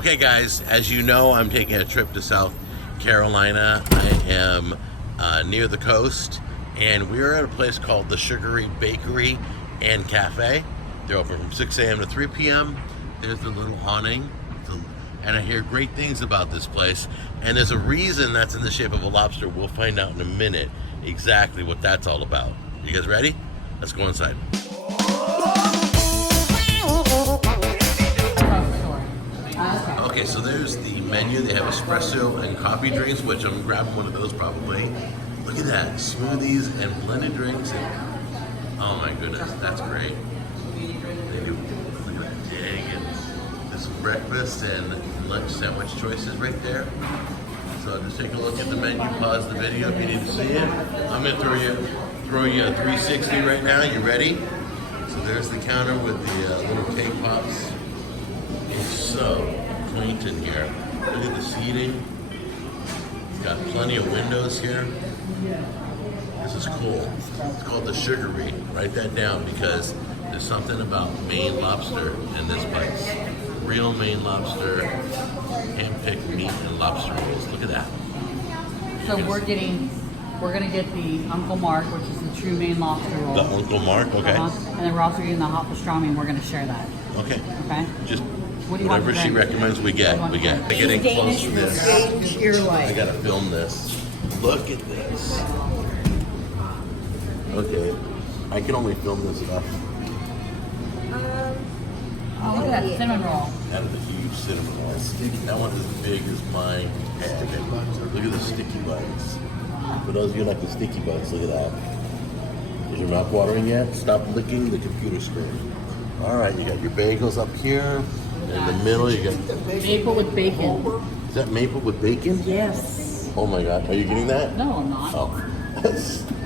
Okay guys, as you know, I'm taking a trip to South Carolina. I am near the coast, and we're at a place called the Sugaree Bakery and Cafe. They're open from 6 a.m. to 3 p.m. There's the little awning, and I hear great things about this place, and there's a reason that's in the shape of a lobster. We'll find out in a minute exactly what that's all about. You guys ready? Let's go inside. Okay, so there's the menu. They have espresso and coffee drinks, which I'm grabbing one of those probably. Look at that, smoothies and blended drinks. Oh my goodness, that's great. They do, look at that, dang it. There's some breakfast and lunch sandwich choices right there. So just take a look at the menu, pause the video if you need to see it. I'm gonna throw you a 360 right now. You ready? So there's the counter with the little cake pops. It's so quaint in here. Look at the seating. It's got plenty of windows here. This is cool. It's called the Sugaree. Write that down because there's something about Maine lobster in this place. Real Maine lobster, hand-picked meat and lobster rolls. Look at that. So we're gonna get the Uncle Mark, which is the true Maine lobster roll. The Uncle Mark, okay. And then we're also getting the hot pastrami, and we're gonna share that. Okay. Okay. Just What do you want whatever to she drink? recommends, we get. What do We you want get. to Getting close to this. I I gotta film this. Look at this. Okay. I can only film this enough. Oh, look at that cinnamon roll. That is a huge cinnamon roll. That one is as big as my head. Look at the sticky buns. For those of you who like the sticky buns, look at that. Is your mouth watering yet? Stop licking the computer screen. All right, you got your bagels up here. In the middle, you got Maple with bacon. Is that maple with bacon? Yes. Oh my God, are you getting that? No, I'm not. Oh.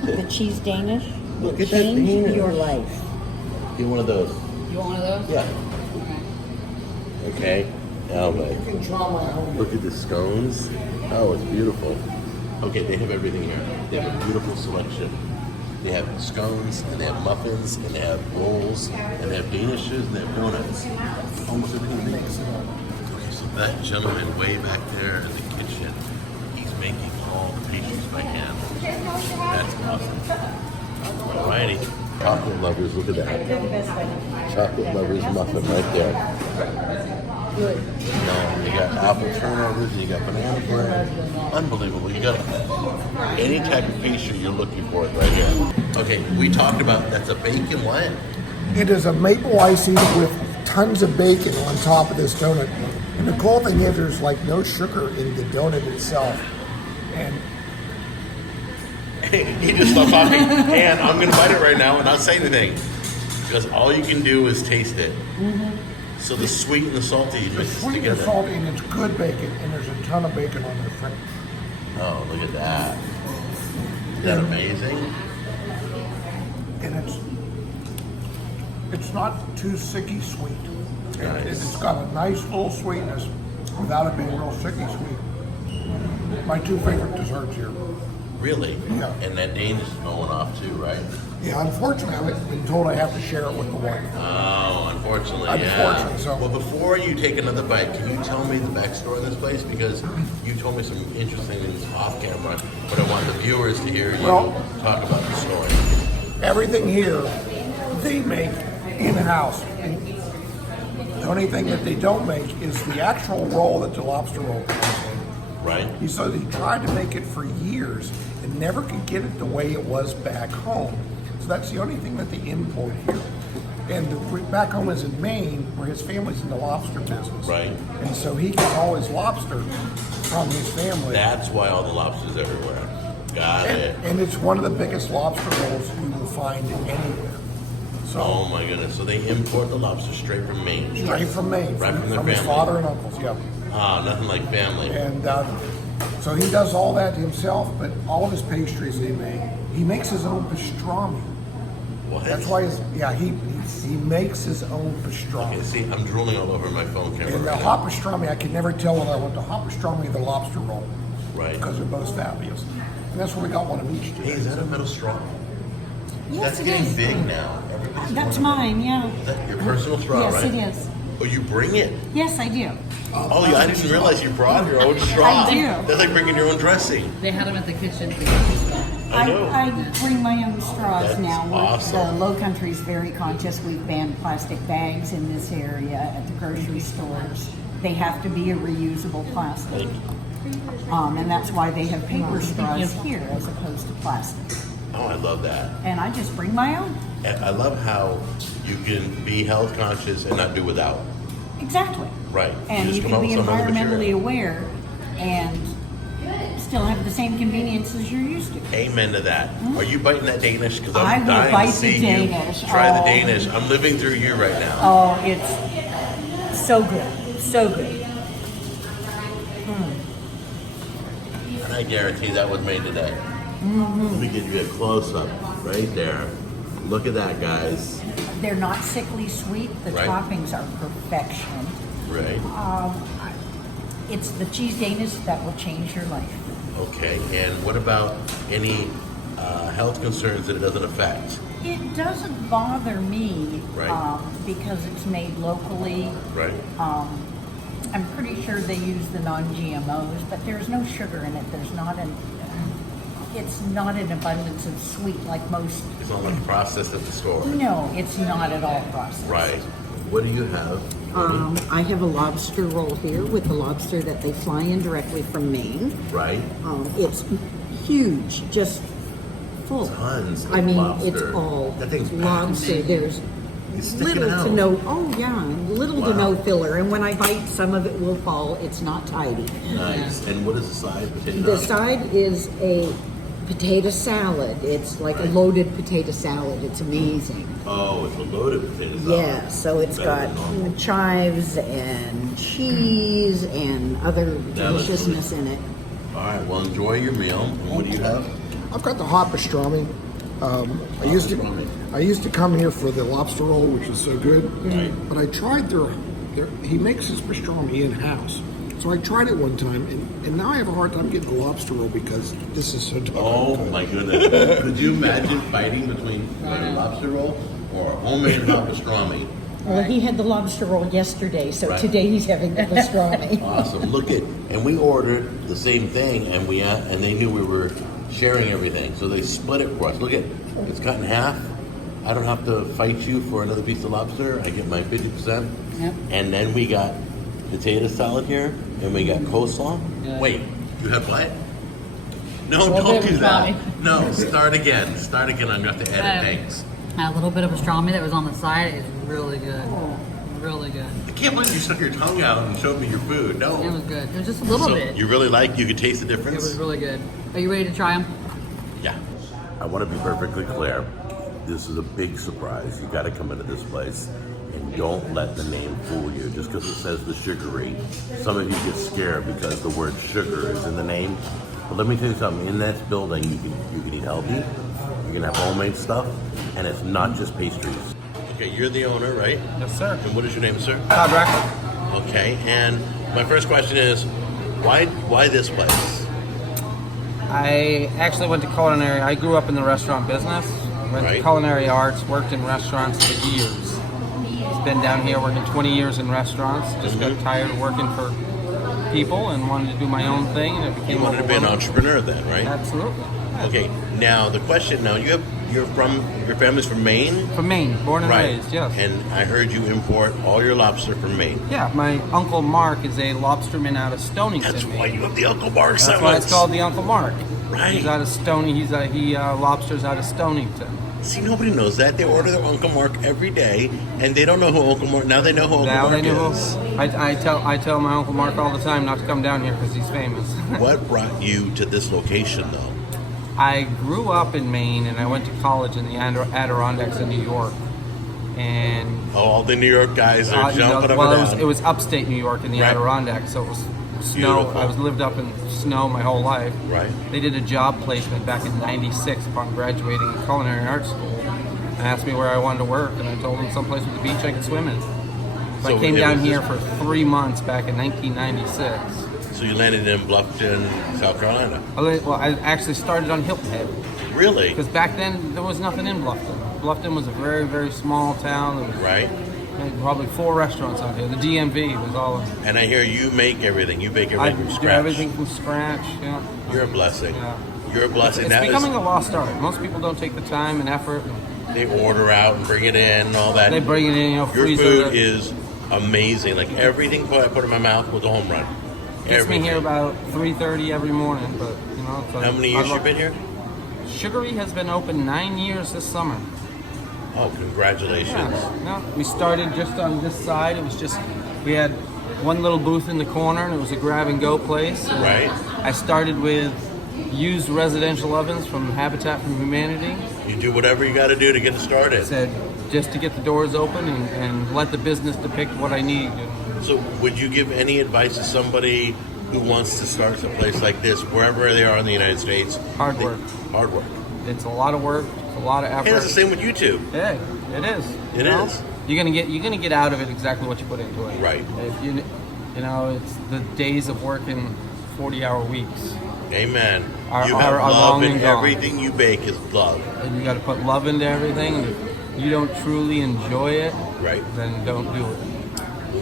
The cheese Danish will Look at that change Danish. your life. Get one of those. You want one of those? Yeah. Okay. Okay. Oh my. Look at the scones. Oh, it's beautiful. Okay, they have everything here. They have a beautiful selection. They have scones, and they have muffins, and they have rolls, and they have danishes, and they have donuts. Almost everything makes. Okay, so that gentleman way back there in the kitchen, he's making all the pastries by hand. That's awesome. Alrighty. Chocolate lovers, look at that. Chocolate lovers muffin right there. Good. You got apple turnovers, you got banana bread. Unbelievable. You got any type of pastry you're looking for right here. Okay, we talked about that's a bacon what? It is a maple icing with tons of bacon on top of this donut. And the cool thing is there's like no sugar in the donut itself. And He just stopped talking. And I'm going to bite it right now and not say anything. Because all you can do is taste it. So the sweet and the salty it's mix sweet and together. salty and it's good bacon and there's a ton of bacon on the front. Oh, look at that. Isn't that amazing? And it's not too sicky sweet. And Nice. it's got a nice little sweetness without it being real sicky sweet. My two favorite desserts here. Really? Yeah. And that Danish is going off too, right? Yeah, unfortunately, I've been told I have to share it with the wife. Oh, unfortunately, Unfortunately, yeah. so- Well, before you take another bite, can you tell me the backstory of this place? Because you told me some interesting things off camera, but I want the viewers to hear you Well- talk about the story. Everything here, they make in-house. The only thing that they don't make is the actual roll that the lobster roll comes in. Right? He said he tried to make it for years and never could get it the way it was back home. So that's the only thing that they import here. And back home is in Maine, where his family's in the lobster business. Right. And so he gets all his lobster from his family. That's why all the lobsters everywhere. Got it. And it's one of the biggest lobster rolls you will find anywhere. So Oh my goodness. So they import the lobster straight from Maine. straight from Maine, Right from their his family. father and uncles, yeah. Ah, nothing like family. And so he does all that himself, but all of his pastries he makes his own pastrami. What? That's why he makes his own pastrami. Okay, see, I'm drooling all over my phone camera And the right hot now. pastrami, I could never tell whether I want the hot pastrami or the lobster roll. Right. Because they're both fabulous. And that's why we got one of each Hey, today. is that a metal straw? Yes, That's it getting is. big now. Everybody's That's going- mine, yeah. Is that your personal straw, Yes, right? it is. Oh, you bring it? Yes, I do. Oh, yeah, I didn't realize you brought your own straw. I do. That's like bringing your own dressing. They had them at the kitchen. I know. I bring my own straws That's now. awesome. The Low Country is very conscious. We've banned plastic bags in this area at the grocery stores. They have to be a reusable plastic. And that's why they have paper straws here as opposed to plastic. Oh, I love that. And I just bring my own. And I love how you can be health conscious and not do without. Exactly. Right. And just you come can up be with some other environmentally material. aware and still have the same convenience as you're used to. Amen to that. Are you biting that Danish? Because I I'm will dying bite to the see Danish. you try the Oh. Danish. I'm living through you right now. Oh, it's so good. So good. And I guarantee that was made today. Let me give you a close-up right there. Look at that, guys. They're not sickly sweet. The Right. toppings are perfection. Right. It's the cheese Danish that will change your life. Okay. And what about any health concerns that it doesn't affect? It doesn't bother me Right. because it's made locally. Right. I'm pretty sure they use the non-GMOs, but there's no sugar in it. It's not an abundance of sweet like most. It's not like processed at the store. No, it's not at all processed. Right. What do you have? I have a lobster roll here with the lobster that they fly in directly from Maine. Right. It's huge, just full. Tons of I mean, lobster. it's all That thing's lobster. pounding. There's It's sticking little out. to no. Oh yeah, little to Wow. no filler. And when I bite, some of it will fall. It's not tidy. Nice. And what is the side? Potato The salad? side is a potato salad. It's like a loaded potato salad. It's amazing. Oh, it's a loaded potato salad. Yeah, so it's Better got than normal. chives and cheese and other That looks deliciousness in it. All right. Well, enjoy your meal. And what do you have? I've got the hot pastrami. I used to come here for the lobster roll, which is so good. Right. But I tried he makes his pastrami in house. So I tried it one time, and now I have a hard time getting the lobster roll because this is so darn Oh good. my goodness. Could you imagine fighting between a lobster roll or a homemade hot pastrami? Well, he had the lobster roll yesterday, so Right. today he's having the pastrami. Awesome. Look at, and we ordered the same thing, and they knew we were sharing everything, so they split it for us. Look at, it's cut in half. I don't have to fight you for another piece of lobster. I get my 50%. Yep. And then we got potato salad here, and we got coleslaw. Yeah. Wait, you had what? No, Well, don't bit do of that. pastrami. No, start again. Start again. I'm going to have to edit things. A little bit of pastrami that was on the side is really good. Really good. I can't believe you stuck your tongue out and showed me your food. No. It was good. It was just a little So bit. you really you could taste the It difference? was really good. Are you ready to try them? Yeah. I want to be perfectly clear. This is a big surprise. You got to come into this place and don't let the name fool you. Just because it says the Sugaree, some of you get scared because the word sugar is in the name. But let me tell you something. In this building, you can eat healthy. You can have homemade stuff, and it's not just pastries. Okay, you're the owner, right? Yes, sir. And what is your name, sir? Todd Rackle. Okay, and my first question is, why this place? I actually went to culinary. I grew up in the restaurant business. Went Right. to culinary arts, worked in restaurants for years. Been down here working 20 years in restaurants. Just got tired of working for people and wanted to do my own thing. And it became You wanted to be an overwhelming. entrepreneur then, right? Absolutely. Okay, now the question. Now your family's from Maine, From Maine, born and right? raised, yes. And I heard you import all your lobster from Maine. Yeah, my Uncle Mark is a lobsterman out of Stonington, That's Maine. why you have the Uncle Mark That's why it's called the Uncle Mark. Right. He's out of Stony. He lobsters out of Stonington. See, nobody knows that. They order their Uncle Mark every day, and they don't know who Uncle Mark. Now they know who Uncle Now Mark they know. is. I tell my Uncle Mark all the time not to come down here because he's famous. What brought you to this location, though? I grew up in Maine and I went to college in the Adirondacks in New York. And All the New York guys are you know, jumping up well, and it down. was upstate New York in the Right. Adirondacks, so it was snow. Beautiful. I was lived up in snow my whole life. Right. They did a job placement back in '96 upon graduating culinary arts school. And asked me where I wanted to work, and I told them someplace with a beach I could swim in. So So I came it down was here just- for 3 months back in 1996. So you landed in Bluffton, South Carolina. I actually started on Hilton Head. Really? Because back then there was nothing in Bluffton. Bluffton was a very, very small town. Right. Probably 4 restaurants out here. The DMV was all. And I hear you make everything. You bake I everything from do scratch. everything from scratch. Yeah. You're a blessing. Yeah. You're a blessing. It's That becoming is, a lost art. Most people don't take the time and effort. they order out and bring it in and all that. They bring it in, Your freezer food it. is amazing. Like everything I put in my mouth was a home run. Gets me here about 3:30 every morning, but it's like, How many years you been here? Sugaree has been open 9 years this summer. Oh, congratulations. Yeah. No, we started just on this side. It was just, we had one little booth in the corner, and it was a grab-and-go place. And Right. I started with used residential ovens from Habitat for Humanity. You do whatever you got to do to get it started. Said just to get the doors open and let the business depict what I need. So, would you give any advice to somebody who wants to start a place like this, wherever they are in the United States? Hard work. Hard work. It's a lot of work. It's a lot of effort. And it's the same with YouTube. Yeah, it is. It is. You're gonna get out of it exactly what you put into it. Right. If it's the days of working 40-hour weeks, Amen. Are- You have are love long in and gone. everything you bake is love. and you got to put love into everything. And if you don't truly enjoy it, Right. then don't do it.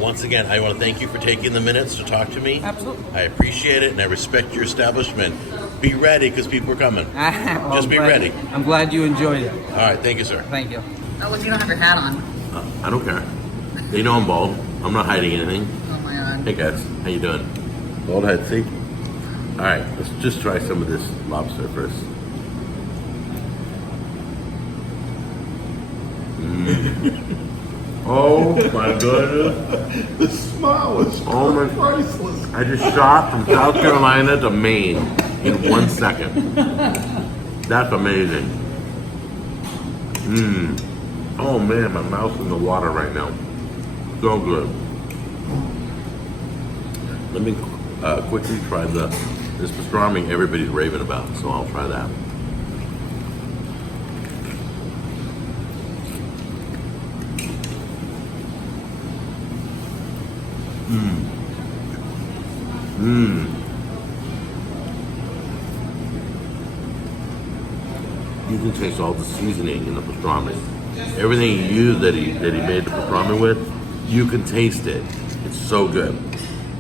Once again, I want to thank you for taking the minutes to talk to me. Absolutely. I appreciate it, and I respect your establishment. Be ready, because people are coming. Well, Just be I'm glad- ready. I'm glad you enjoyed it. All right, thank you, sir. Thank you. Oh, look, you don't have your hat on. I don't care. They know I'm bald. I'm not hiding anything. Oh my god. Hey guys, how you doing? Bald head, see? All right, let's just try some of this lobster first. Oh my goodness! The smile is Oh my- priceless. I just shot from South Carolina to Maine in 1 second. That's amazing. Oh man, my mouth's in the water right now. So good. Let me quickly try this pastrami everybody's raving about, so I'll try that. You can taste all the seasoning in the pastrami. Everything he used that he made the pastrami with, you can taste it. It's so good.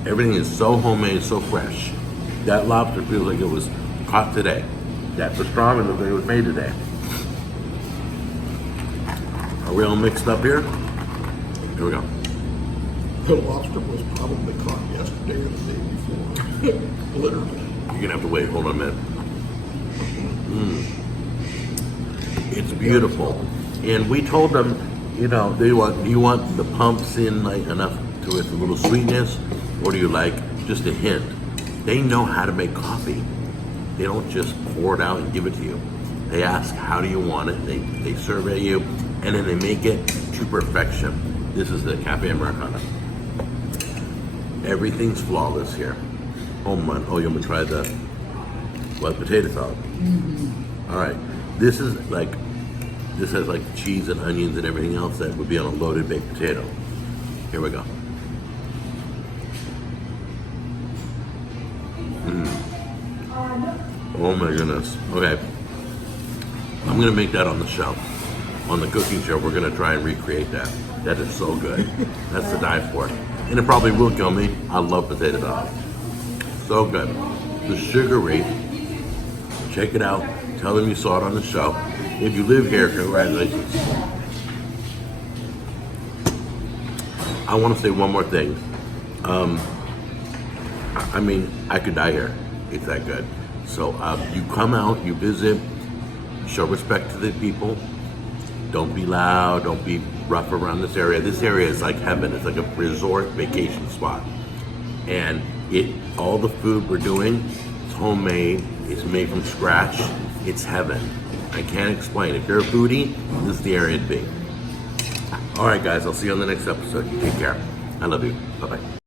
Everything is so homemade, so fresh. That lobster feels like it was caught today. That pastrami looks like it was made today. Are we all mixed up here? Here we go. The lobster was probably caught yesterday or the day before. Literally. You're gonna have to wait. Hold on a minute. It's beautiful, and we told them, you want the pumps in like enough to with a little sweetness, or do you like just a hint? They know how to make coffee. They don't just pour it out and give it to you. They ask, how do you want it? They survey you, and then they make it to perfection. This is the Cafe Americana. Everything's flawless here. Oh man! Oh, you want me to try the potato salad? All right. This has like cheese and onions and everything else that would be on a loaded baked potato. Here we go. Oh my goodness. Okay. I'm gonna make that on the show. On the cooking show, we're gonna try and recreate that. That is so good. That's to die for. And it probably will kill me. I love potato salad. So good. The Sugaree. Check it out. Tell them you saw it on the show. If you live here, congratulations. I want to say one more thing. I mean, I could die here. It's that good. So you come out, you visit, show respect to the people. Don't be loud. Don't be rough around this area. This area is like heaven. It's like a resort vacation spot. And all the food we're doing, it's homemade. It's made from scratch. It's heaven. I can't explain. If you're a foodie, this is the area to be. All right, guys. I'll see you on the next episode. You take care. I love you. Bye-bye.